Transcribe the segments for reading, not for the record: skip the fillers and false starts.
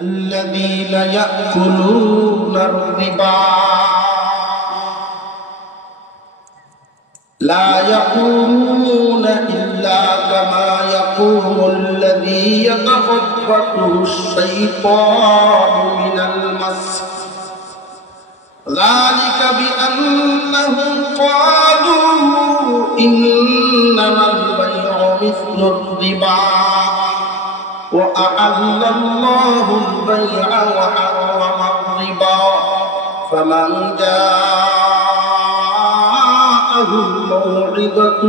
الذين يأكلون الربا لا يقومون إلا كما يقوم الذي يتخبطه الشيطان من المس ذلك بأنهم قالوا إنما البيع مثل الربا وأحل الله البيع وحرم الربا فمن جاءه موعظة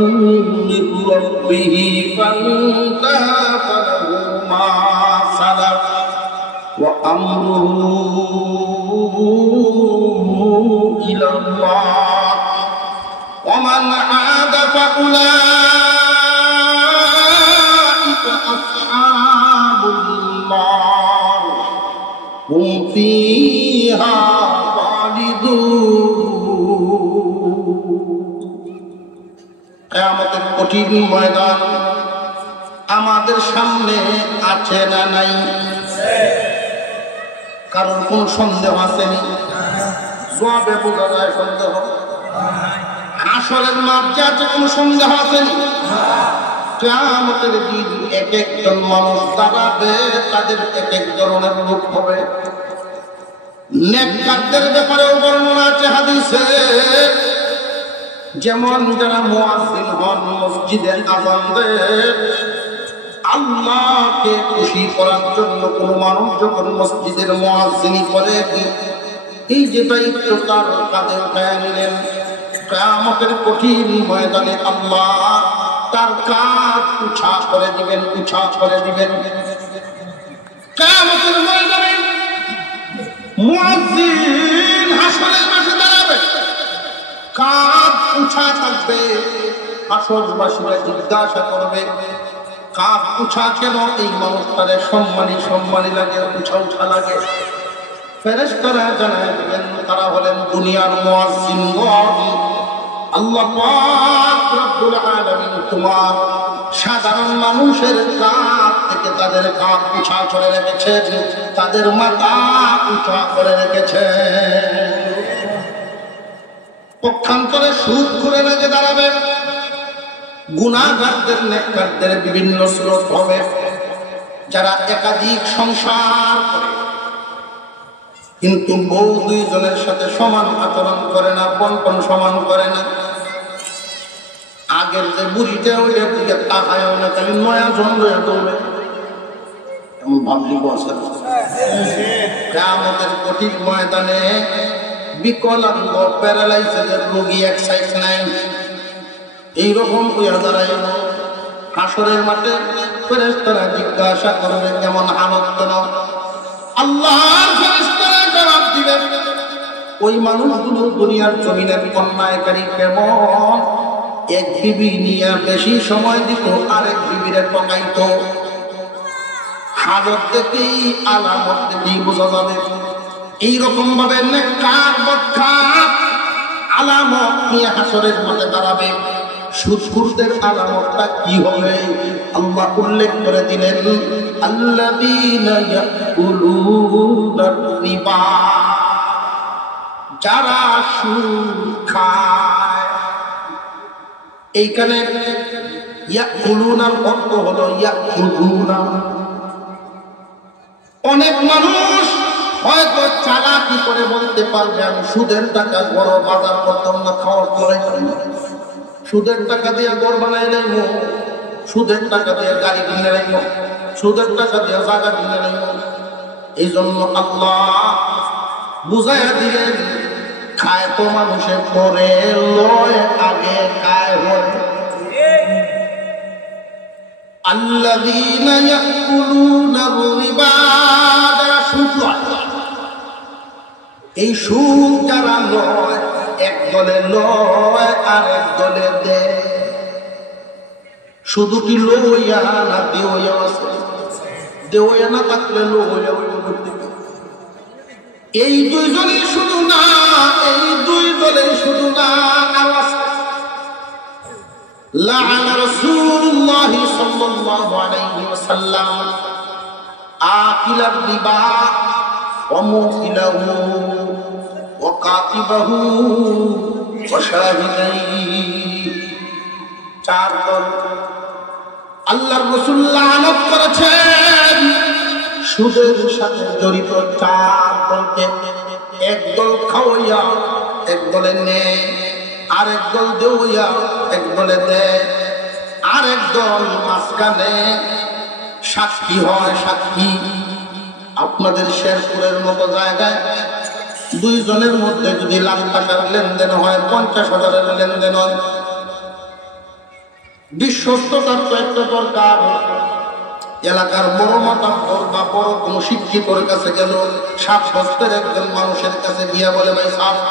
من ربه فانتهى فله ما سلف وأمره إلى الله ومن عاد فأولئك أصحاب النار هم فيها خالدون কিয়ামতের কঠিন ময়দান আমাদের সামনে আছে না নাই? কারণ কোন সন্দেহ আসেনি? জবাবে বোঝা যায় সন্দেহ। হাসরের মাঠ যে আছে কোন সন্দেহ আসেনি? কিয়ামতের দিন এক একজন মানুষ দাঁড়াবে, তাদের এক এক ধরনের রূপ হবে। নেককারদের ব্যাপারেও বর্ণনা আছে হাদিসে, যেমন যারা মুয়াজ্জিন হন, মসজিদে আযান দেন, আল্লাহকে খুশি করার জন্য কোন মানুষ যখন মসজিদের মুয়াজ্জিনি করে, এই যে দায়িত্ব তার কাঁধে উঠায় নিলেন, কিয়ামতের কঠিন ময়দানে আল্লাহ তার কাঁধ উঁচা করে দিবেন, উঁচা করে দিবেন। কিয়ামতের ময়দানে মুয়াজ্জিন হাসরের মাঠে দাঁড়াবে, কাঁধ উঁচা থাকবে। হাসরবাসীরা জিজ্ঞাসা করবে, কাঁধ উঁচা কেন? এই মানুষটারে সম্মানী সম্মানী লাগে, উঁচা উঁচা লাগে। ফেরেশতারা জানায় দিবেন, তারা হলেন দুনিয়ার মুয়াজ্জিনগণ। আল্লাহ পাক রব্বুল আলামিন তোমার সাধারণ মানুষের কাঁধ থেকে তাদের কাঁধ উঁচা করে রেখেছেন, তাদের মাথা উঁচা করে রেখেছেন। পক্ষান্তরে সুদ ঘুরে লেগে দাঁড়াবে, গুনাহগারদের নেককারদের বিভিন্ন স্রোত হবে। যারা একাধিক সংসার করে কিন্তু বউ দুইজনের সাথে সমান আচরণ করে না, বন্টন সমান করে না, আগের যে বুড়িটা ওইটার দিকে তাকায়ও না, খালি নয়া জন্মে দৌড়ে, এমন ভাবলি বসে। কিয়ামতের কঠিন ময়দানে বিকলাঙ্গ প্যারালাইসিসের রোগী এক সাইড নাই, এইরকম হইয়া দাঁড়াইল হাসরের মাঠে। ফেরেশতারা জিজ্ঞাসা করবে, কেমন হালত কেন? আল্লাহর ফেরেশতারা জবাব দিবেন, ওই মানুষগুলো দুনিয়ার জমিনের অন্যায়কারী কেমন? এক বিবি নিয়ে বেশি সময় দিত, আরেক বিবিরে ঠকাইত। হালত দেখেই, আলামত দেখেই বোঝা যাবে। এইরকম ভাবে নেককার বদকার আলামত নিয়ে হাসরের মাঠে দাঁড়াবে। সুদখোরদের আলামতটা কি হবে আল্লাহ উল্লেখ করে দিলেন, আল্লাযীনা ইয়াকুলুনার রিবা, যারা সুদ খায়। এইখানে ইয়াকুলুনার অর্থ হলো ইয়াকুলুনা। অনেক মানুষ হয়তো চালাকি করে বলতে পারবে, আমি সুদের টাকা বড় বাজার করতাম না, খাওয়ার করাই, সুদের টাকা দিয়ে ঘর বানাই নেব, সুদের টাকা দিয়ে গাড়ি কিনে নেব, সুদের টাকা দিয়ে জায়গা কিনে নেব। এই জন্য আল্লাহ বুঝাইয়া দিলেন, খায় তো মানুষে পরে লয়, আগে খায় হয়। আল্লাযীনা ইয়াকুলুনা রিবা, যারা সুদ লয়। এই সুদ যারা লয়, এক দলে লয় আর এক দলে দেয়। শুধু কি লইয়া না দেওয়া আছে? দেওয়া না থাকলে লইয়া এই দুইজনে শুধু না, এই দুই দলে শুধু না, আওয়াজ লাআনা রাসূলুল্লাহ সাল্লাল্লাহু আলাইহি ওয়াসাল্লাম আকিলার রিবা ওয়া মুকিলাহু ওয়া কাতিবাহু ওয়া শাহিদাইহি। চার দল আল্লাহর রাসূল লানত করেছেন সুদের সাথে জড়িত চার দলকে। এক দল খাওয়াইয়া এক দলে নেয়, আরেক দল দেওয়া এক দলে দেয়, আরেক দল মাঝখানে সাক্ষী হয়। সাক্ষী আপনাদের শেরপুরের মতো জায়গায় দুইজনের মধ্যে যদি লাখ টাকার লেনদেন হয়, 50,000-এর লেনদেন হয়, বিশ্বস্ততার তো একটা দরকার। এলাকার বড় মাতাব্বর বা বড় কোন শিক্ষিতর কাছে গেল, 7 বছরের একজন মানুষের কাছে গিয়া বলে, ভাই সাহেব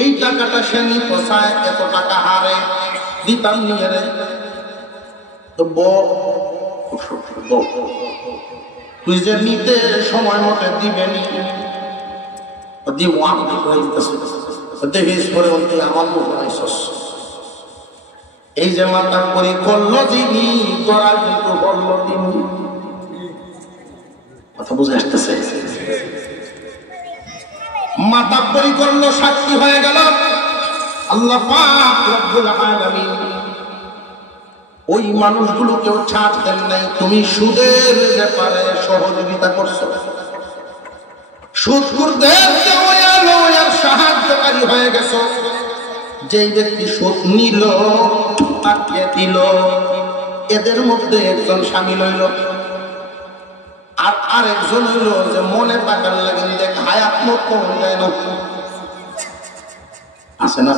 এই টাকাটা সে নি পোষায়, এত টাকা হারে দিতাম নিয়ে রে। তো তুই যে নিতে সময় মতো দিবেনি, দিব আমি করে দিতেছি, দেখিস পরে বলতে আমার মতো আইসস। এই যে মাতা করি করল যিনি, তোরা কিন্তু বলল তিনি। কথা বুঝে আসতেছে? মাতা করি করল, সাক্ষী হয়ে গেল আল্লাহ পাক রব্বুল আলামিন। ওই মানুষগুলোকেও ছাড় দেন নাই। তুমি সুদের ব্যাপারে সহযোগিতা করছো, সুদখোরদেরকে ওয়ার সাহায্যকারী হয়ে গেছো। যেই ব্যক্তি সুদ নিল তাকে দিল, এদের মধ্যে একজন শামিল হইল। আর আরেকজন হইল যে মনে টাকার লাগে দেখ হায়াত মত কম যায় না, আছে না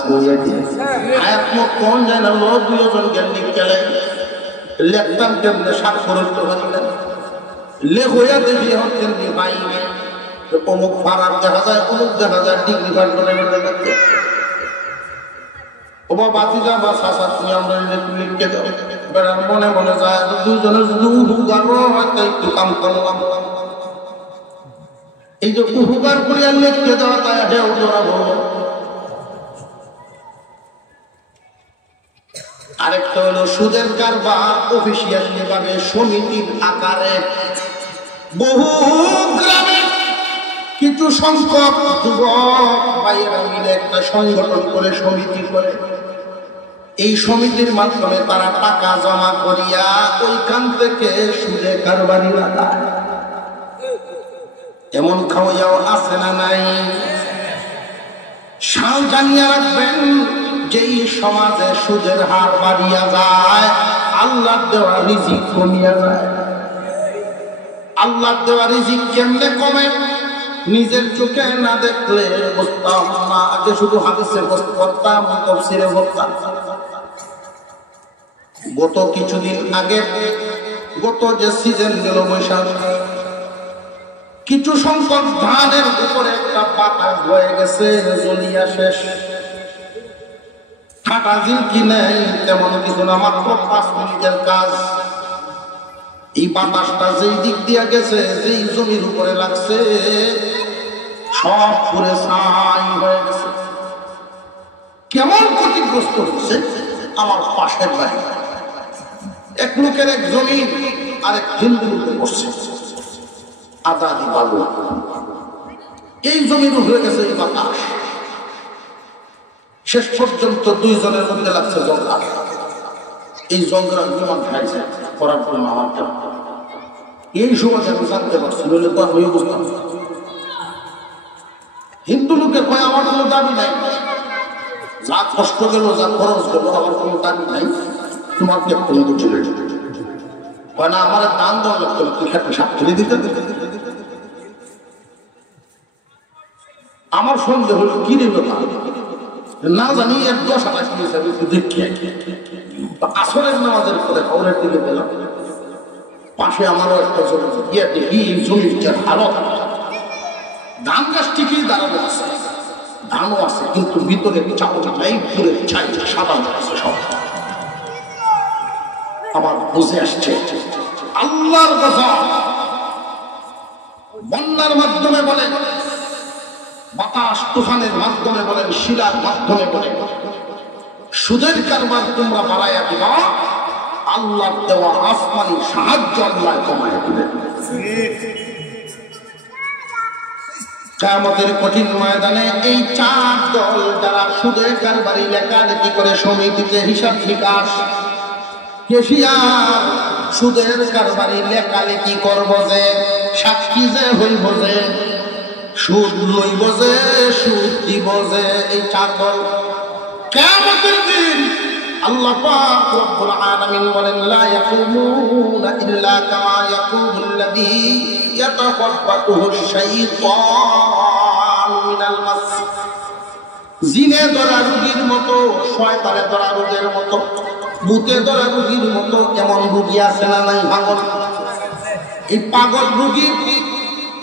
হায়াত মত কম যায় না। দুজন জ্ঞানী গেলে লেখতাম কেমনে স্বাক্ষর করতে পারি না, লেখ হইয়া দেখি কেমনি পাই। অমুক ফারার দেখা যায়, অমুক দেখা যায় ডিগ্রি ফান্ডে ওবা বাতিজা বা শাসা তুমি আমরা লিখকে বেড়ার মনে মনে যায়। দুজনের যদি উহুগার একটু কাম করলাম, এই যে উহুগার করিয়া লিখতে দেওয়া তাই হেউ ধরা বলল। আরেকটা হলো সুদের কারবার অফিসিয়ালি ভাবে সমিতির আকারে। বহু গ্রামে কিছু সংখ্যক যুবক ভাইয়েরা মিলে একটা সংগঠন করে সমিতি করে, এই সমিতির মাধ্যমে তারা টাকা জমা করিয়া ওইখান থেকে সুদে কারবারি লাগায়। এমন খাওয়াইয়াও আছে না নাই? সাল জানিয়ে রাখবেন, যেই সমাজে সুদের হার বাড়িয়া যায়, আল্লাহ দেওয়া রিজিক কমিয়া যায়। আল্লাহ দেওয়া রিজিক কেমনে কমে? নিজের চোখে না দেখলে বুঝতাম না। আগে শুধু হাদিসে বুঝতাম, তাফসীরে বুঝতাম। গত কিছুদিন আগে, গত যে সিজন গেল বৈশাখ, কিছু সংখ্যক ধানের উপরে একটা বাতাস হয়ে গেছে, জ্বলিয়া শেষ। ঠাটা জিনকি নেই তেমন কিছু না, মাত্র 5 মিনিটের কাজ। এই বাতাসটা যেই দিক দিয়া গেছে, যেই জমির উপরে লাগছে, সব পুরে ছাই হয়ে গেছে। কেমন ক্ষতিগ্রস্ত হচ্ছে? আমার পাশের বাড়ি এক লোকের এক জমি আরেক হিন্দু লোকে বসছে, আদা আদি বালু। এই জমির উপরে গেছে এই বাতাস, শেষ পর্যন্ত দুইজনের মধ্যে লাগছে ঝগড়া। এই ঝগড়া বিমান খাইছে করার জন্য আমাকে এই সময় আমি জানতে পারছি, নইলে তো আমি বুঝতাম। হিন্দু লোকে কয় আমার কোনো দাবি নাই, যা কষ্ট গেল যা খরচ গেল আমার কোনো দাবি নাই, তোমার কে কোনো চলে কয় না আমার দান দেওয়া লাগতো, তুই একটা সাক্ষী দিতে। আমার সন্দেহ হলো কি রে ব্যাপার, না জানি এক 10 হিসাবে দেখি। আসরের নামাজের পরে খবরের দিকে গেলাম, পাশে আমারও একটা জমি, গিয়ে দেখি জমির যে হালত, ধান গাছ ঠিকই দাঁড়ানো আছে, ধানও আছে, কিন্তু ভিতরে চাপটা নাই, পুরে ছাই সাদা আছে সব। আমার বুঝে আসছে আল্লাহর কথা। বন্যার মাধ্যমে বলেন, বাতাস তুফানের মাধ্যমে বলেন, শিলার মাধ্যমে বলেন, সুদের কারবার তোমরা বাড়াইয়া দিবা, আল্লাহর দেওয়া আসমানি সাহায্য আল্লাহ কমায় দিবেন। কিয়ামতের কঠিন ময়দানে এই চার দল যারা সুদের কারবারি লেখালেখি করে সমিতিতে হিসাব নিকাশ কেশিয়ার সুদের কারবারি লেখালেখি করব যে সাক্ষী যে হইব যে সুদ লইব যে সুদ দিব যে এই চার দল কিয়ামতের দিন আল্লাহ পাক রব্বুল আলামিন বলেন লা ইয়াকুমুনা ইল্লা কামা ইয়াকুমুল্লাযী ইয়াতাখাব্বাতুহু শাইতানু মিনাল মাস। জিনে ধরা রোগীর মতো, শয়তানে ধরা রোগের মতো, ভূতে ধরা রোগীর মতো এমন রোগী আছে না নাই? পাগল, এই পাগল রোগী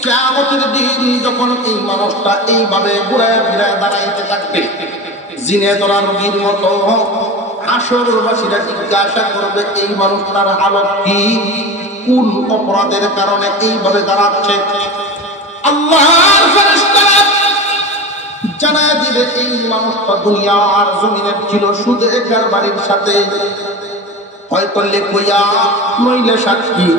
কিয়ামতের দিন যখন এই মানুষটা এইভাবে ঘুরায় ফিরায় দাঁড়াইতে থাকবে জিনে ধরা রোগীর মতো, হাসরবাসীরা জিজ্ঞাসা করবে এই মানুষটার হালত কি, কোন অপরাধের কারণে এইভাবে দাঁড়াচ্ছে। আল্লাহর ফেরেশতারা জানায় দিবে এই মানুষটা দুনিয়ার জমিনে ছিল সুদের কারবারির সাথে, হয়তো লেখইয়া নইলে সাক্ষী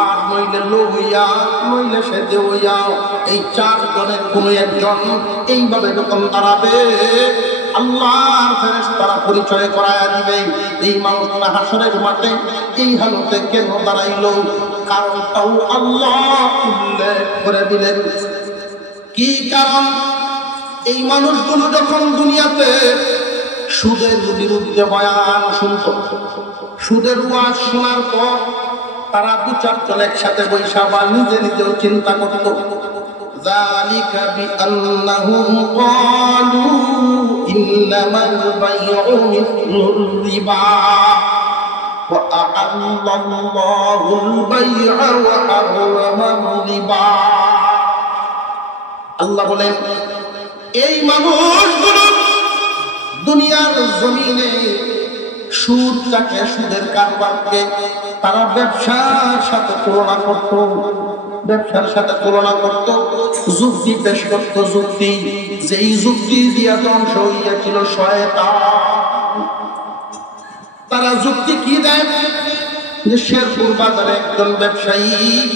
আর নইলে লইয়া নইলে সেজে হইয়া এই চার জনের কোন একজন এইভাবে যখন দাঁড়াবে আল্লাহর ফেরেশতারা পরিচয় করায়া দিবে এই মানুষটা হাসরের মাঠে এই হালতে কেন দাঁড়াইল, কারণটাও আল্লাহ উল্লেখ করে দিলেন। কি কারণ? এই মানুষগুলো যখন দুনিয়াতে সুদের বিরুদ্ধে বয়ান শুনত, সুদের ওয়াজ শোনার পর তারা দু চারজন একসাথে বৈশা বা নিজে নিজেও চিন্তা করত, যালিকা বিআন্নাহুম ক্বালু ইন্নামাল বাইউ মিসলুর রিবা ওয়া আহাল্লাল্লাহুল বাই'a ওয়া হারামাল রিবা। আল্লাহ বলেন এই মানুষগুলো দুনিয়ার জমিনে সুদটাকে, সুদের কারবারকে তারা ব্যবসার সাথে তুলনা করত, ব্যবসার সাথে তুলনা করত, যুক্তি পেশ করত, যুক্তি যেই যুক্তি দিয়া ধ্বংস হইয়াছিল শয়তান। তারা যুক্তি কি দেয় যে শেরপুর বাজারে একজন ব্যবসায়ী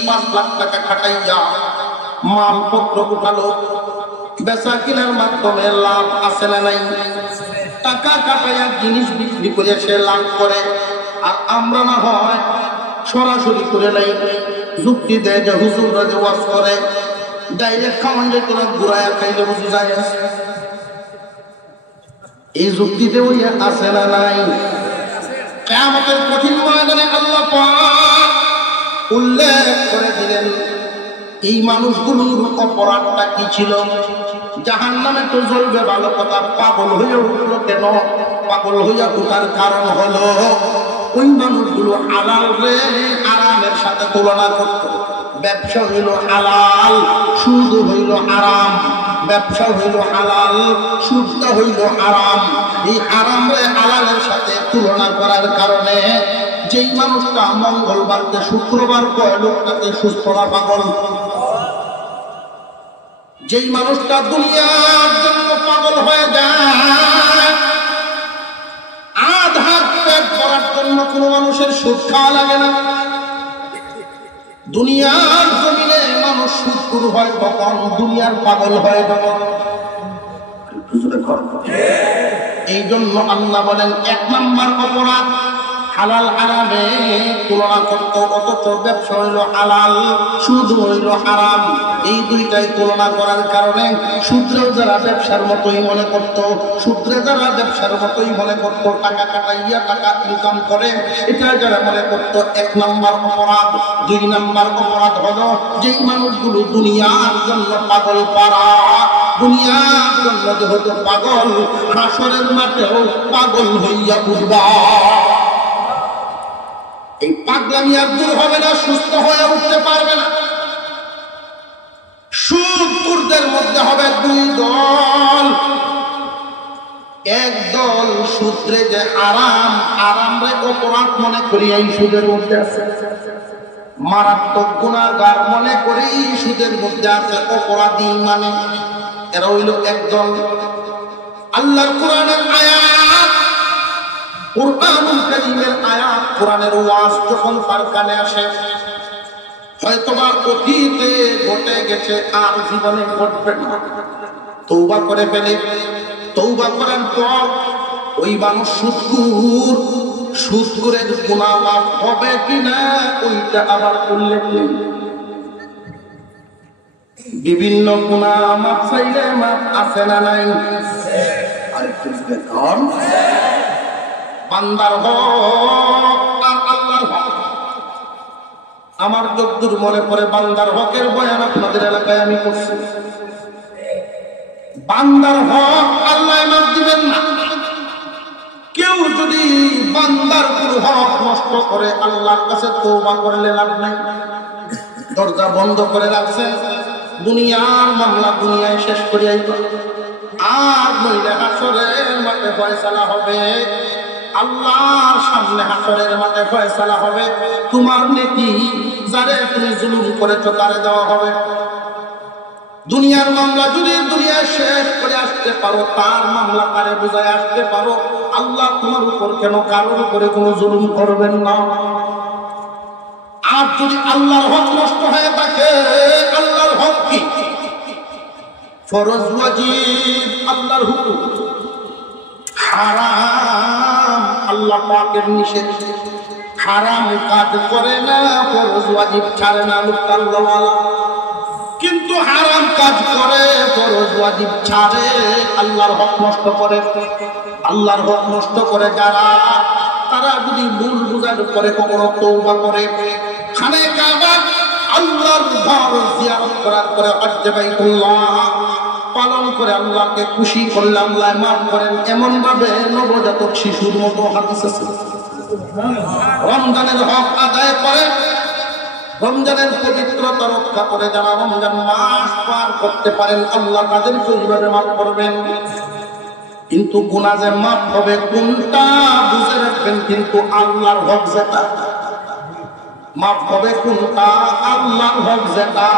5 লাখ টাকা খাটাইয়া মালপত্র উঠালো, বেচা কিনার মাধ্যমে লাভ আছে না নাই, টাকা কাটাইয়া জিনিস বিক্রি করে সে লাভ করে, আর আমরা না হয় সরাসরি করে নাই, যুক্তি দেয় যে হুজুররা যে ওয়াজ করে ডাইরেক্ট খাওয়ান যে তোরা ঘুরাইয়া খাইলে বুঝি যায়, এই যুক্তিতে ওই আছে না নাই? কিয়ামতের কঠিন ময়দানে আল্লাহ পাক উল্লেখ করে দিলেন এই মানুষগুলোর অপরাধটা কি ছিল। জাহান্নামে তো জ্বলবে ভালো কথা, পাগল হয়ে উঠলো কেন? পাগল হইয়া ওঠার কারণ হলো ওই মানুষগুলো হালাল রে হারামের সাথে তুলনা করত। ব্যবসা হইল হালাল, সুদ হইল হারাম, ব্যবসা হইল হালাল, সুদটা হইল হারাম। এই হারাম রে হালালের সাথে তুলনা করার কারণে যেই মানুষটা মঙ্গলবারকে শুক্রবার কয় লোকটাকে সুস্থ না পাগল। যেই মানুষটা দুনিয়ার জন্য পাগল হয়ে যায়, আধার পেট করার জন্য কোনো মানুষের সুদ খাওয়া লাগে না। দুনিয়ার জমিনে মানুষ সুদখোর হয় তখন, দুনিয়ার পাগল হয় তখন। এই জন্য আল্লাহ বলেন 1 নাম্বার অপরাধ হালাল হারামে তুলনা করত, অথচ ব্যবসা হইল হালাল, সুদ হইল হারাম। এই দুইটাই তুলনা করার কারণে সূত্রেও যারা ব্যবসার মতোই মনে করত, সূত্রে যারা ব্যবসার মতোই মনে করত, টাকা কাটাইয়া টাকা ইনকাম করে, এটা যারা মনে করত 1 নাম্বার অপরাধ। 2 নাম্বার অপরাধ হলো যেই মানুষগুলো দুনিয়ার জন্য পাগল পারা, দুনিয়ার জন্য যেহেতু পাগল, হাসরের মাঠেও পাগল হইয়া উঠবা। এই পাগলামি আর দূর হবে না, সুস্থ হয়ে উঠতে পারবে না। সুদখোরদের মধ্যে হবে 2 দল। এক দল সূত্রে যে হারাম, হারামরে অপরাধ মনে করি এই সুদের মধ্যে আছে, মারাত্মক গুনাহগার মনে করি সুদের মধ্যে আছে, অপরাধী মানে এরা হইল এক দল। আল্লাহর কোরআনের আয়াত কুরআনুল কারীমের আয়াত, কোরআনের ওয়াজ যখন তার কানে আসে, হয়তোবা অতীতে ঘটে গেছে, আর জীবনে ঘটবে না, তওবা করে ফেলে। তওবা করার পর ওই মানুষ সুদখোরের গুনাহ মাফ হবে কিনা ওইটা আবার উল্লেখ নেই। বিভিন্ন গুনাহ মাফ চাইলে মাফ আছে না নাই? বান্দার হক আর আল্লাহর হক। আমার যতদূর মনে পড়ে বান্দার হকের বয়ান আপনাদের এলাকায় আমি করছি। বান্দার হক আল্লাহ মাফ দিবেন না। কেউ যদি বান্দার কোন হক নষ্ট করে আল্লাহর কাছে তওবা করলে লাভ নাই। দরজা বন্ধ করে রাখছে, দুনিয়ার মামলা দুনিয়ায় শেষ করে আইবা, আর নইলে হাসরের মাঠে ফয়সালা হবে। আল্লাহর সামনে হাসরের মাঠে ফয়সালা হবে। তোমার নেকি যারে তুমি জুলুম করেছো তারে দেওয়া হবে। দুনিয়ার মামলা যদি দুনিয়ায় শেষ করে আসতে পারো, তার মামলা কারে বুঝায় আসতে পারো, আল্লাহ তোমার উপর কেন কারোর উপরে কোনো জুলুম করবেন না। আর যদি আল্লাহর হক নষ্ট হয়ে থাকে, আল্লাহর হক কি? ফরজ ওয়াজিব আল্লাহর হুকুম, হারাম আল্লাহ পাকের নিষেধ। হারাম কাজ করে না, ফরজ ওয়াজিব ছাড়ে না আল্লাহওয়ালা, কিন্তু হারাম কাজ করে, ফরজ ওয়াজিব ছাড়ে, আল্লাহর হক নষ্ট করে। আল্লাহর হক নষ্ট করে যারা, তারা যদি ভুল বুঝার পরে কখনো তওবা করে, খানে কাবা আল্লাহর ঘর জিয়ারত করার পরে হজ্জে বাইতুল্লাহ পালন করে আল্লাহকে খুশি করলে আল্লাহ মাফ করেন, এমন ভাবে নবজাতক শিশুর মতো হাদিস আছে। রমজানের হক আদায় করে, রমজানের পবিত্রতা রক্ষা করে যারা রমজান মাস পার করতে পারেন, আল্লাহ তাদেরকে এইভাবে মাফ করবেন। কিন্তু গুনাহ যে মাফ হবে কোনটা বুঝে রাখবেন, কিন্তু আল্লাহর হক যেটা মাফ হবে কোনটা, আল্লাহর হক যেটা।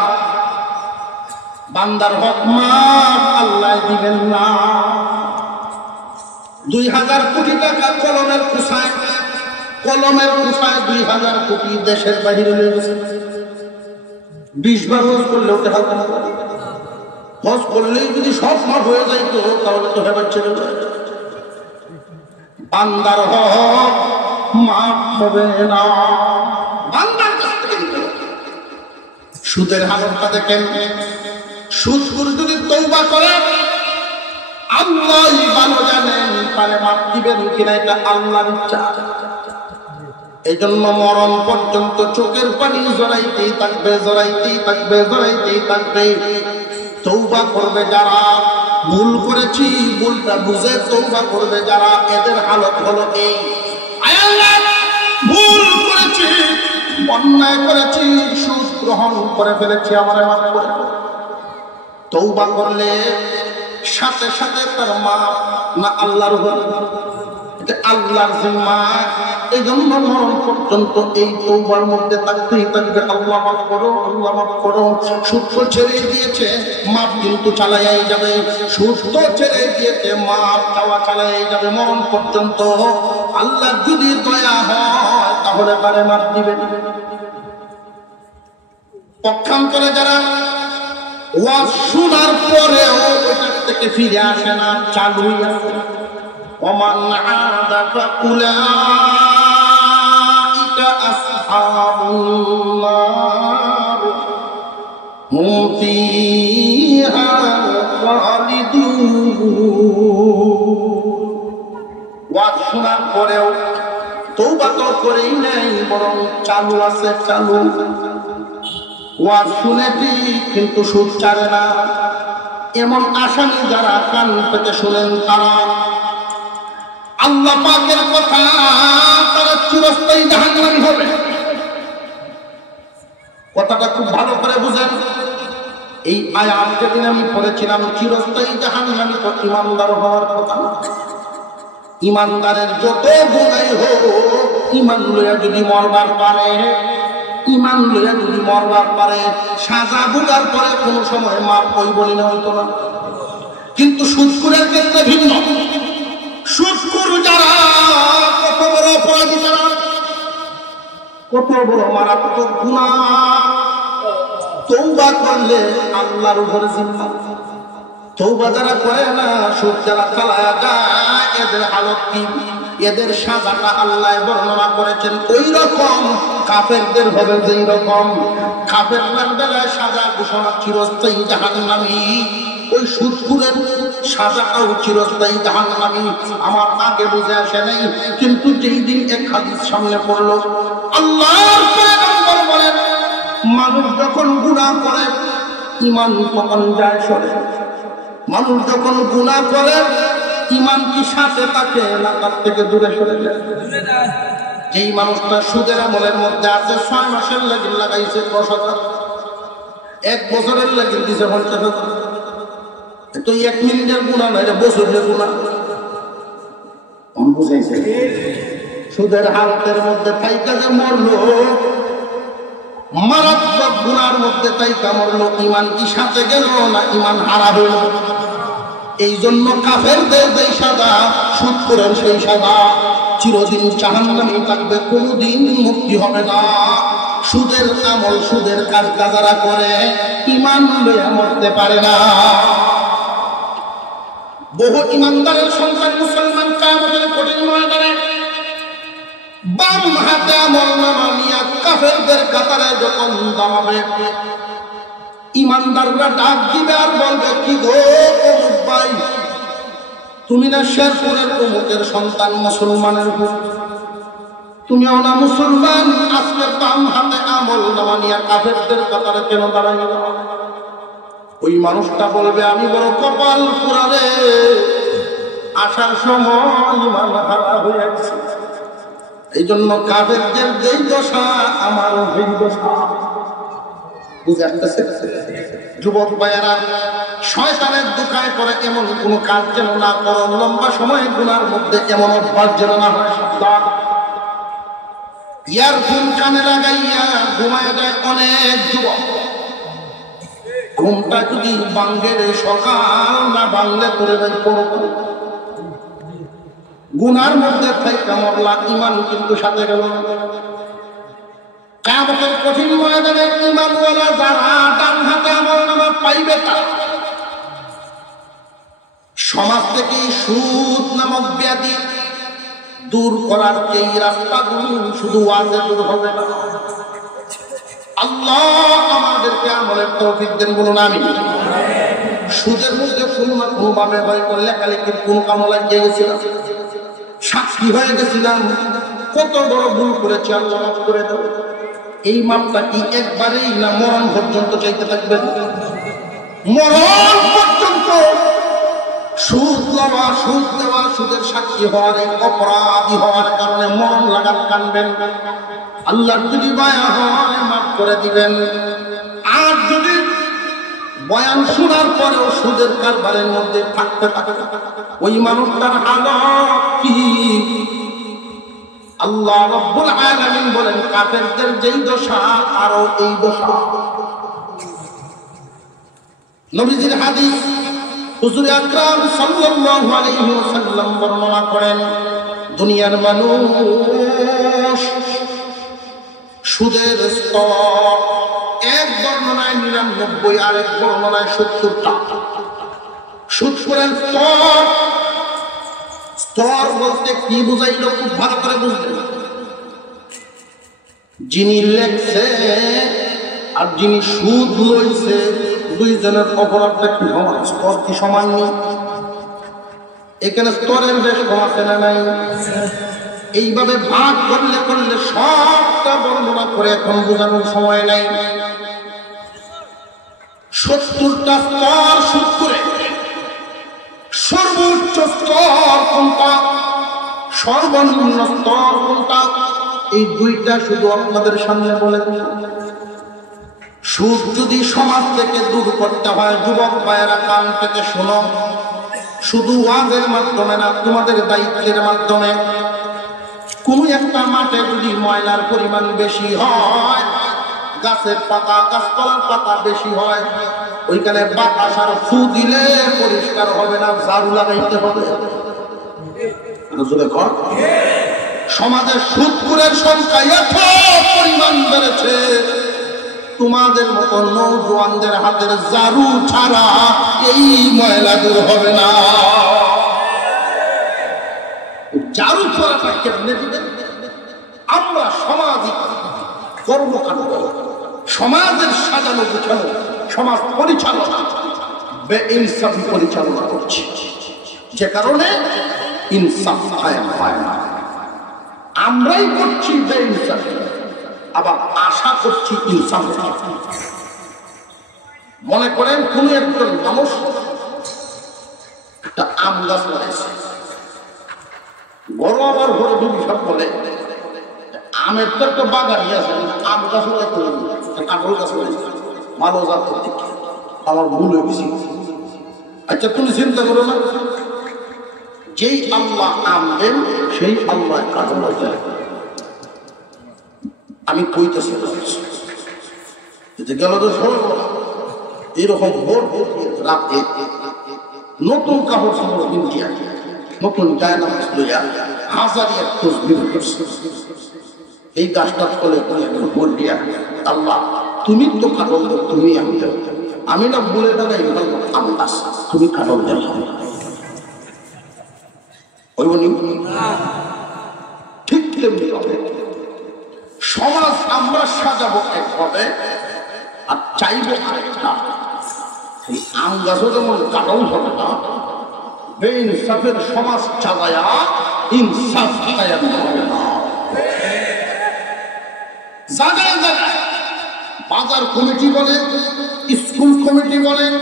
বান্দার হক মাফ আল্লাহ দিবেন না। 2000 কোটি টাকা কলমের কুসায়, কলমের কুসায় 2000 কোটি দেশের বাহিরে নিয়ে গেছে। 20 বার হজ করলেও টাকা কম। হজ করলেই যদি সব মাফ হয়ে যাইতো তাহলে তো হেবার ছেড়ে যায়। বান্দার হক মাফ হবে না। বান্দার কাছ থেকে নিতে হবে। সুদের হালতটা দেখেন, সুদখোর যদি তওবা করে আল্লাহই ভালো জানেন তারে মাফ দিবেন কিনা, এটা আল্লাহর ইচ্ছা। এই জন্য মরণ পর্যন্ত চোখের পানি জড়াইতেই থাকবে, জড়াইতেই থাকবে, জড়াইতেই থাকবে। তওবা করবে যারা, ভুল করেছি ভুলটা বুঝে তওবা করবে যারা, এদের হালত হলো এই, আয় আল্লাহ ভুল করেছি, অন্যায় করেছি, সুদ গ্রহণ করে ফেলেছি, আমারে মাফ করে। তওবা করলে সাথে সাথে তার মাফ না আল্লাহর হুকুম, এটা আল্লাহর জিম্মা। এই জন্য মরণ পর্যন্ত এই তওবার মধ্যে থাকতেই থাকবে, আল্লাহ মাফ করো, আল্লাহ মাফ করো। সুদ তো ছেড়ে দিয়েছে, মাফ কিন্তু চালাইয়াই যাবে। সুদ তো ছেড়ে দিয়েছে, মাফ চাওয়া চালাইয়াই যাবে মরণ পর্যন্ত। আল্লাহ যদি দয়া হয় তাহলে তারে মাফ দিবেন। পক্ষান্তরে যারা ওয়াজ শোনার পরেও ওইটার থেকে ফিরে আসে না, চালুই আছে, ওমান আদা ফাউলাইকা আসহাবুন নার হুম ফিহা খালিদুন। ওয়াজ শোনার পরেও তওবা তো করেই নাই, বরং চালু আছে, চালু। ওয়াজ শুনেছি কিন্তু সুদ ছাড়ে না, এমন আসামি যারা কান পেতে শুনেন, তারা আল্লাহ পাকের কথা, তারা চিরস্থায়ী জাহান্নামী হবে। কথাটা খুব ভালো করে বুঝেন। এই আয়াত যেদিন আমি পড়েছিলাম, চিরস্থায়ী জাহান্নামী তো ইমানদার হওয়ার কথা না। ইমানদারের যত গুনাহ হোক, ইমান লইয়া যদি মরবার পারে, ইমান লইয়া যদি মরবার পারে, সাজা ভোগার পরে কোন সময় মাপ হইব না, হইতো না। কিন্তু সুদখোরের ক্ষেত্রে ভিন্ন। সুদখোর যারা, কত বড় অপরাধী তারা, কত বড় মারাত্মক গুনাহ। তওবা করলে আল্লাহর উপরে জিম্মা। তওবা যারা করে না, সুদ যারা চালায় যায়, এদের হালত কি, এদের সাজাটা আল্লাহ বর্ণনা করেছেন ওই রকম কাফেরদের হবে যেই রকম। কাফেরদের বেলায় সাজা ঘোষণা চিরস্থায়ী জাহান্নামী, ওই সুদখোরের সাজাটাও চিরস্থায়ী জাহান্নামী। আমার আগে বুঝে আসে নাই, কিন্তু যেই দিন এক হাদিস সামনে পড়লো, আল্লাহর পয়গম্বর বলেন মানুষ যখন গুনাহ করে ঈমান তখন যায় সরে। মানুষ যখন গুনাহ করে ঈমান কি সাথে থাকে না তার থেকে দূরে সরে যায়? যেই মানুষটা সুদের আমলের মধ্যে আছে, 6 মাসের লাগি লাগাইছে 10,000, 1 বছরের লাগি দিছে 50,000, তো 1 মিনিটের গুনাহ না, এটা বছরের গুনাহ। বুঝাইছে? সুদের হালতের মধ্যে থাইকা যে মরলো, মারাত্মক গুনার মধ্যে থাইকা মরলো, ঈমান কি সাথে গেল না ঈমান হারা হইল? এই জন্য কাফেরদের যেই সাজা, সুদখোরের সেই সাজা, চিরদিন জাহান্নামে থাকবে, কোনদিন মুক্তি হবে না। সুদের আমল, সুদের কাজ যারা করে ঈমান লইয়া মরতে পারে না। বহু ঈমানদারের সন্তান মুসলমান কিয়ামতের কঠিন ময়দানে বাম হাতে আমলনামা নিয়ে কাফেরদের কাতারে যখন দাঁড়াবে, ঈমানদাররা ডাক দিবে আর বলবে, কি গো অমুক ভাই, তুমি না শেরপুরের অমুকের সন্তান, মুসলমানের উপর তুমিও না মুসলমান, আজকে বাম হাতে আমলনামা নিয়ে কাফেরদের কাতারে কেন দাঁড়াইল? ওই মানুষটা বলবে, আমি বড় কপাল পোড়া রে, আসার সময় ঈমান হারা হয়ে গেছে। এই জন্য কাফেরদের যেই দশা আমারও সেই দশা। বুঝে আসতেছে? যুবক ভাইয়েরা, শয়তানের দোকায় পরে এমন কোন কাজ যেন না করো, লম্বা সময় গুনার মধ্যে এমন অভ্যাস যেন না হয়। সাবধান। ইয়ারফোন কানে লাগাইয়া ঘুমায় যায় অনেক যুবক। ঘুমটা যদি ভাঙ্গে রে সকাল, না ভাঙলে করে ভাই পড়ো। গুনার মধ্যে থাইকা মরলা, ঈমান কিন্তু সাথে গেল। কিয়ামতের কঠিন ময়দানে ঈমানওয়ালা যারা ডান হাতে আমলনামা পাইবে, তারা সমাজ থেকে সুদ নামক ব্যাধি দূর করার এই রাস্তাগুলো শুধু ওয়াজে দূর হবে না। আল্লাহ আমাদেরকে আমলের তৌফিক দেন, বলুন আমিন। সুদের মধ্যে কোনো না কোনো ভাবে হয়তো লেখালেখির কোন কামলায় গিয়ে গেছিলাম, সাক্ষী হয়ে গেছিলাম, কত বড় ভুল করেছি, আল্লাহ মাফ করে দেব। এই মাপটা কি একবারেই না মরণ পর্যন্ত চাইতে থাকবেন? মরণ পর্যন্ত সুদ লওয়া, সুদ দেওয়া, সুদের সাক্ষী হওয়ার, অপরাধী হওয়ার কারণে মরণ লাগাত কানবেন। আল্লাহ যদি মায়া হয় মাফ করে দিবেন। আর যদি বয়ান শোনার পরেও সুদের কারবারের মধ্যে থাকতে থাকে, ওই মানুষটার হালত কি? আল্লাহ রাব্বুল আলামিন বলেন, কাফেরদের যেই দশা আরো এই দশা। নবীজির হাদিস, হুজুর আকরাম সাল্লাল্লাহু আলাইহি ওয়াসাল্লাম বর্ণনা করেন, দুনিয়ার মানুষ সুদের স্তর, এক বর্ণনায় 99, আরেক বর্ণনায় 70টা। সুদখোরের স্তর, স্তর বলতে কি বুঝাইল খুব ভালো করে বুঝলেন। যিনি লেখছে আর যিনি সুদ লইছে, দুইজনের অপরাধটা কি সমান? স্তর কি সমান নেই? এখানে স্তরের বেশ কম আছে না নাই? এইভাবে ভাগ করলে করলে সবটা বর্ণনা করে এখন বোঝানোর সময় নাই। 70টা স্তর সুদ করে। সর্বোচ্চ স্তর কোনটা, সর্বনিম্ন স্তর কোনটা, এই দুইটা শুধু আপনাদের সামনে বলে দিন। সুদ যদি সমাজ থেকে দূর করতে হয়, যুবক ভাইয়েরা কান থেকে শোনো, শুধু ওয়াজের মাধ্যমে না, তোমাদের দায়িত্বের মাধ্যমে। কোন একটা মাঠে যদি ময়লার পরিমাণ বেশি হয়, গাছের পাতা, গাছপালার পাতা বেশি হয়, ওইখানে বাতাস আর ফু দিলে পরিষ্কার হবে না, ঝাড়ু লাগাইতে হবে। সমাজের সুদখোরের সংখ্যা এত পরিমাণ বেড়েছে, তোমাদের মতো নৌজওয়ানদের হাতের জারু ছাড়া এই ময়লা দূর হবে না। জারু করাটা কেমনে দিবেন? আমরা সামাজিক কর্মকাণ্ড, সমাজের সাজানো গুছানো, সমাজ পরিচালনা বেইনসাফি পরিচালনা করছি, যে কারণে ইনসাফ কায়েম হয় না। আমরাই করছি বেইনসাফি, আবার আশা করছি ইনসাফ। মনে করেন কোন একজন মানুষ একটা আম গাছ লাগাইছে, বড় আবার ঘরে দুই সব বলে আমের তো একটা বাগানই আছে, আম গাছ কাঁঠাল গাছ লাগাইছে ভালো জাতের দিকে, আমার ভুল হয়ে গেছি। আচ্ছা তুমি চিন্তা করো না, যেই আল্লাহ আম দেন সেই আল্লাহ কাঁঠাল দেয়। আমি কইতেছি গেল তো এরকম ভোর রাতে নতুন কাপড় সাপড় কিনতে নতুন ডায়নামাস লইয়া হাজারি এক তসবিহ করছে। এই গাছটা ফলে ভোর দিয়া আল্লাহ তুমি তো কাটল দাও, তুমি আমি দেব, আমি না বলে দাঁড়াই আম গাছ, তুমি কাটল দেব। ঠিক তেমনি হবে সমাজ, আমরা সাজাবো একভাবে আর চাইবো আরেকটা। এই আম গাছও যেমন কাটাও হবে না, বেইনসাফের সমাজ চালায়া ইনসাফ কায়েম হবে না। জায়গায় জায়গায় বাজার কমিটি বলেন, স্কুল কমিটি বলেন,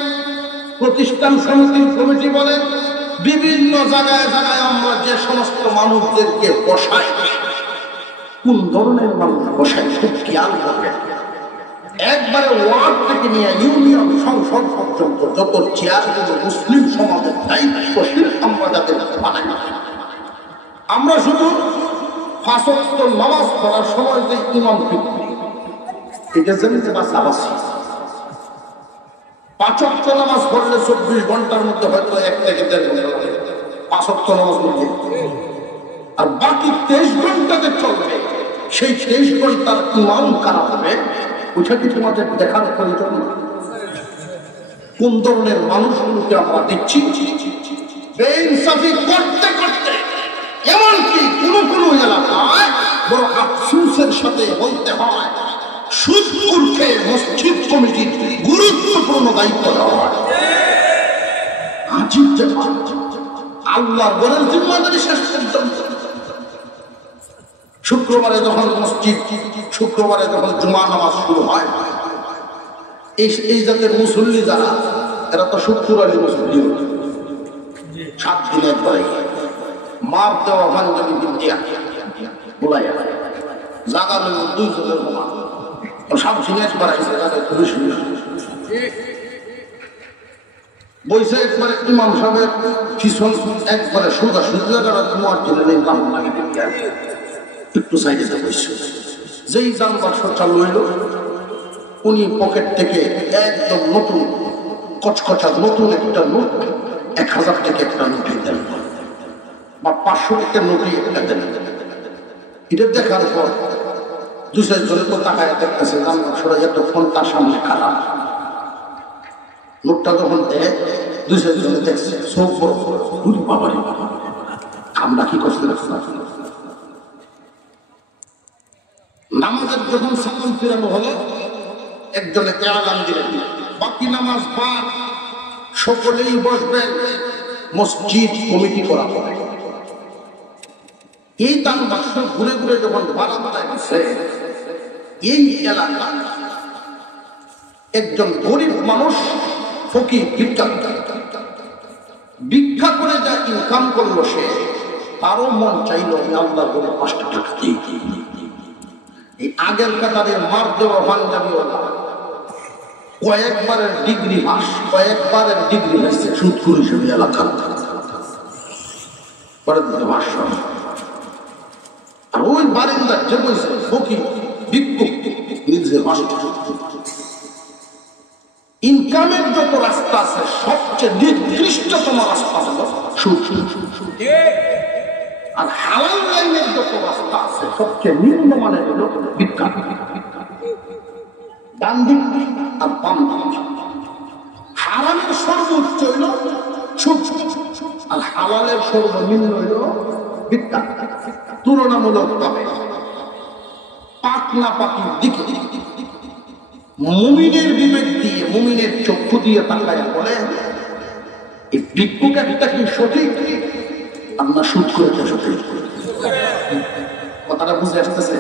প্রতিষ্ঠান সমিতির কমিটি বলেন, বিভিন্ন জায়গায় জায়গায় আমরা যে সমস্ত মানুষদেরকে বসাই, কোন ধরনের মানুষ বসাই খুব খেয়াল করবেন। একবারে ওয়ার্ড থেকে নিয়ে ইউনিয়ন সংসদ পর্যন্ত যত চেয়ারগুলো মুসলিম সমাজের দায়িত্বশীল আমরা যাদের বানাই, আমরা শুধু ৫ ওয়াক্ত নামাজ পড়ার সময় যে ইমাম এটা জানিতে বাসাবাসি ৫ ওয়াক্ত নামাজ পড়লে ২৪ ঘন্টার মধ্যে হয়তো ১ থেকে ১.৫ ঘন্টা লাগে ৫ ওয়াক্ত নামাজ পড়লে, আর বাকি ২৩ ঘন্টাতে চলবে, সেই ২৩ ঘন্টার ইমাম কারা হবে ওইটা কি তোমাদের দেখার প্রয়োজন? কোন ধরনের মানুষগুলোকে আমরা দেখছি বেইনসাফি করতে করতে, এমনকি কোন কোন এলাকায় বড় আফসোসের সাথে বলতে হয় সুদখোরকে মসজিদ কমিটির গুরুত্বপূর্ণ দায়িত্ব দেওয়া হয়। আজিব ব্যাপার, আল্লাহ বলেন জিম্মাদারি শেষ পর্যন্ত। শুক্রবারে যখন মসজিদ, শুক্রবারে যখন জুমা নামাজ শুরু হয়, এই জাতের মুসল্লি যারা, এরা তো শুক্রবারই মুসল্লি 7 দিনের পরে মার দেওয়া পাঞ্জাবি বিদ্যা বলাইয়া জাগালেন 2 জনের বোমা সব সিনেজ বাড়াইছে, বইছে একবারে ইমাম সাহেবের পিছন একবারে সোজা সোজা তোমার জন্য কাম লাগে একটু সাইডে বসছে। যেই যানবাহন চালু হইল, উনি পকেট থেকে একদম নতুন কচকচা নতুন একটা নোট, 1000 টাকা একটা নোট দেন বা 500 টাকার নোটই একটা দেন। এটা দেখার পর 2-4 জনের তো তাকায় দেখতেছে যানবাহন সরাই এতক্ষণ তার সামনে খারাপ। নোটটা যখন দেয় 2-4 জনে দেখছে চোখ বড় বাবারে বাবা, আমরা কি করতে নামাজের যখন সালাম ফিরানো হলো, একজনে আলাম দিলেন বাকি নামাজ বাদ, সকলেই বসবেন, মসজিদ কমিটি করা হবে। এই দান বাক্স ঘুরে ঘুরে যখন বারান্দায় গেছে, এই এলাকা একজন গরিব মানুষ ফকির ভিক্ষা করে যা ইনকাম করলো, সে তারও মন চাইল আমি আল্লাহ বলে 5 টাকা দিই। এই আগের কাতারে মার দেওয়া পাঞ্জাবিওয়ালা কয়েকবারের ডিগ্রি পাস, কয়েকবারের ডিগ্রি হয়েছে সুদখোর হিসেবে এলাকা। আর ওই বারিন্দার যে বলছে ফকির ভিক্ষুক নিজের বাসা। ইনকামের যত রাস্তা আছে সবচেয়ে নিকৃষ্টতম রাস্তা হলো সুদ। আর হালাল লাইনের যত রাস্তা আছে সবচেয়ে নিম্নমানের হলো বিজ্ঞান, ডান দিক আর বাম দিক। হারামের সর্বোচ্চ হইল সুদ আর হালালের সর্বনিম্ন হইল বিজ্ঞান। তুলনামূলক ভাবে পাক না পাকির দিকে মুমিনের বিবেক দিয়ে, মুমিনের চক্ষু দিয়ে তাকায় বলে এই ভিক্ষুকটা কি সঠিক আর না সুদ করেছে সঠিক? কথাটা বুঝে আসতেছে?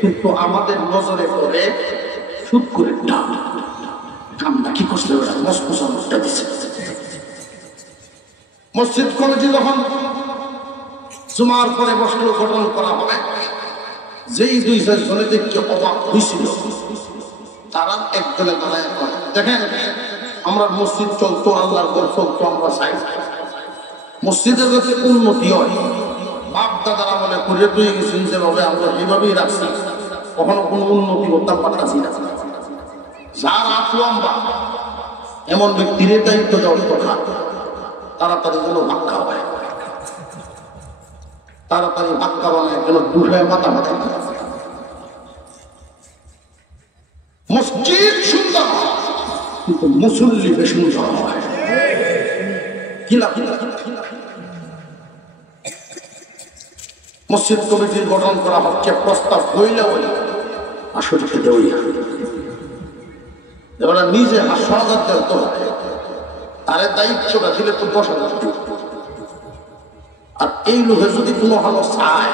কিন্তু আমাদের নজরে পড়ে সুদ করে কামটা কি করছে ওরা মস্কুসটা দিচ্ছে। মসজিদ কমিটি যখন জুমার পরে বসলো গঠন করা হবে, যেই দুই চারজনে দেখতে অবাক হয়েছিল তারা একদলে দাঁড়ায় করে, দেখেন আমরা মসজিদ চলতো, আল্লাহর ঘর চলতো, আমরা চাই মসজিদের কাছে উন্নতি হয়। বাপ দাদারা বলে করে তুই গেছেন যেভাবে আমরা এইভাবেই রাখছি, কখনো কোনো উন্নতি করতাম পারতাছি না। যার আট লম্বা এমন ব্যক্তির দায়িত্ব দেওয়ার কথা, তাড়াতাড়ি যেন ভাক্কা হয়, তাড়াতাড়ি ভাক্কা বানায় যেন দুশায় মাথা মাথা। মসজিদ সুন্দর কিন্তু মুসল্লি বেশ সুন্দর হয়। মসজিদ কমিটির গঠন করা হচ্ছে, প্রস্তাব হইলে হইলে আসলে খেতে হই ওরা নিজে 5,000 দেওয়া হয়, তার দায়িত্বটা দিলে তো 10,000 দিত। আর এই লোকে যদি কোনো ভালো চায়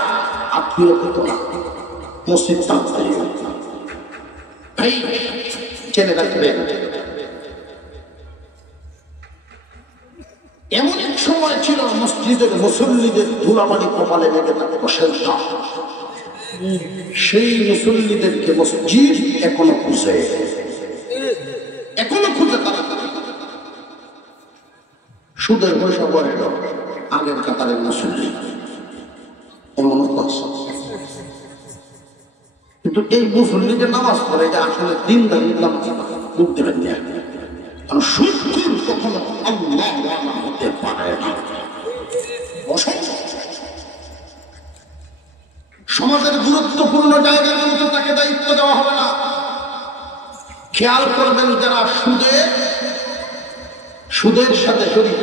আত্মীয় হতো না, মসজিদ টানতে চেনে রাখবে। এমন এক সময় ছিল মসজিদের মুসল্লিদের ধুলাবালি কপালে লেগে থাকতো, সেই মুসল্লিদেরকে মসজিদ এখনো খুঁজে, এখনো খুঁজে। তারা সুদের পয়সা করে আগের কাতারের মুসল্লি এমন। কিন্তু এই মুসল্লিকে নামাজ পড়ে যে আসলে দিন দাঁড়িয়ে মুখ দেবেন না, কারণ সুদ কখনো আল্লাহ হতে পারে না। সমাজের গুরুত্বপূর্ণ জায়গাগুলোতে তাকে দায়িত্ব দেওয়া হবে না। খেয়াল করবেন যারা সুদের সাথে জড়িত,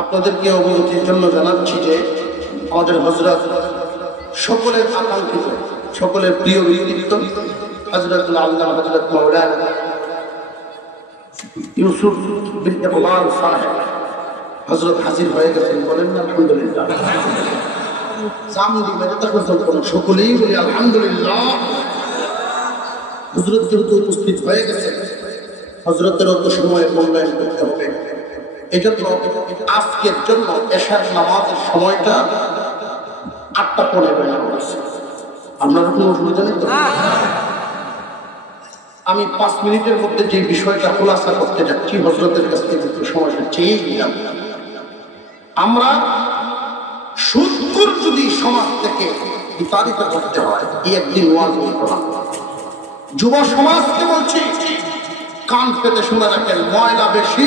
আপনাদেরকে অবগতির জন্য জানাচ্ছি যে আমাদের হযরত সকলের আকাঙ্ক্ষিত, সকলের প্রিয় ব্যক্তিত্ব হযরতুল আল্লাহ হযরত মাওলানা ইউসুফ বিন ইকবাল সাহেব হযরত হাজির হয়ে গেছেন। বলেন না আলহামদুলিল্লাহ। সামনে মেজাজটা করছেন, সকলেই বলি আলহামদুলিল্লাহ। হযরত যেহেতু উপস্থিত হয়ে গেছে, হযরতের অত সময় মূল্যায়ন করতে হবে। এই জন্য আজকের জন্য এশার নামাজের সময়টা 8টা 15 করেছে। আপনারা কোনো অসুবিধা নেই তো? আমি 5 মিনিটের মধ্যে যে বিষয়টা খোলাসা করতে যাচ্ছি, হযরতের কাছ থেকে একটু সময়টা চেয়ে নিলাম। আমরা সুদখোর যদি সমাজ থেকে বিতাড়িত করতে হয়, এই একদিন ওয়াজ হইতো না। যুব সমাজকে বলছি, কান পেতে শুনে রাখেন, ময়লা বেশি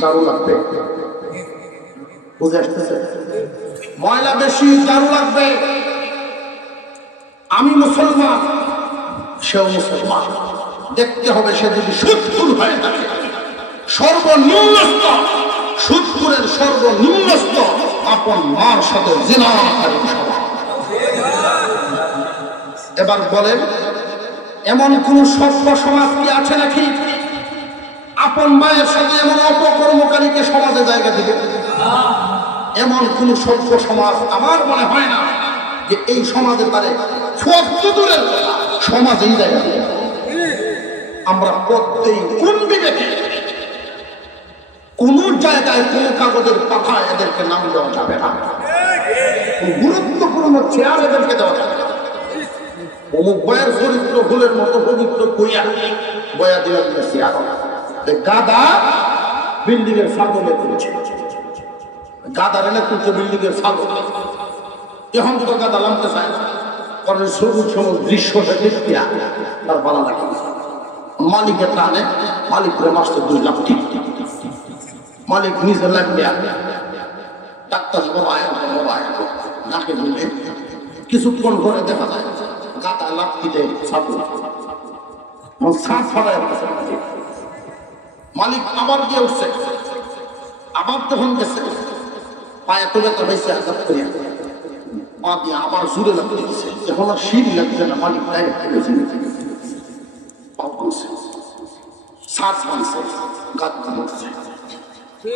ঝাড়ু লাগবে। বুঝে আসতেছে? ময়লা বেশি ঝাড়ু লাগবে। আমি মুসলমান, সেও মুসলমান। দেখতে হবে সে যদি সুদখোর হয়ে থাকে, সর্বনিম্ন স্তর, সুদখোরের সর্বনিম্ন স্তর আপন মার সাথে জিনাকারী সমান। এবার বলেন, এমন কোন সভ্য সমাজ কি আছে নাকি আপন মায়ের সাথে এমন অপকর্মকারীকে সমাজে জায়গা দিবে? এমন কোন সভ্য সমাজ আমার মনে হয় না যে এই সমাজে তারে দূরের সমাজেই জায়গা দিবে। আমরা প্রত্যেক কোন বিবেকে কোন জায়গায় কোন কাগজের পাতায় এদেরকে নাম দেওয়া যাবে না। গুরুত্বপূর্ণ চেয়ার এদেরকে দেওয়া যাবে না। অমুক বয়ের চরিত্র ফুলের মতো পবিত্র বয়া দেওয়া চেয়ার। গাদা বিল্ডিং এর ছাগলে তুলছে, গাদার এনে তুলছে বিল্ডিং এর ছাগল। এখন তো গাদা নামতে চায় না, কারণ সবুজ সবুজ দৃশ্য দেখিয়া তার ভালো লাগে। মালিকের টানে মালিকের মাসে 2 লাখ টিপ, মালিক নিজে লাগবে ডাক্তার বাবা নাকে বলে কিছুক্ষণ করে দেখা যায় গাদা লাভ দিতে মালিক আবার গিয়ে উঠছে, আবার তখন গেছে পায়ে তো ব্যথা হয়েছে আঘাত করিয়া পা দিয়ে আবার জুড়ে লাগতে গেছে, এখন আর শির লাগছে না, মালিক ডাইরেক্ট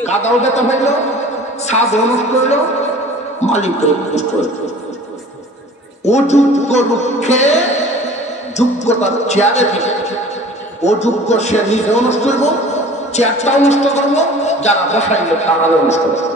গাদাও ব্যথা হইল, সাজ অনুষ্ঠ করল, মালিক নষ্ট হইল। অযোগ্য রুক্ষে যোগ্যতার চেয়ারে দিবে, অযোগ্য সে নিজে নষ্ট করব, চেয়ারটাও নষ্ট করবো, যারা বসাইল তারাও নষ্ট করবো।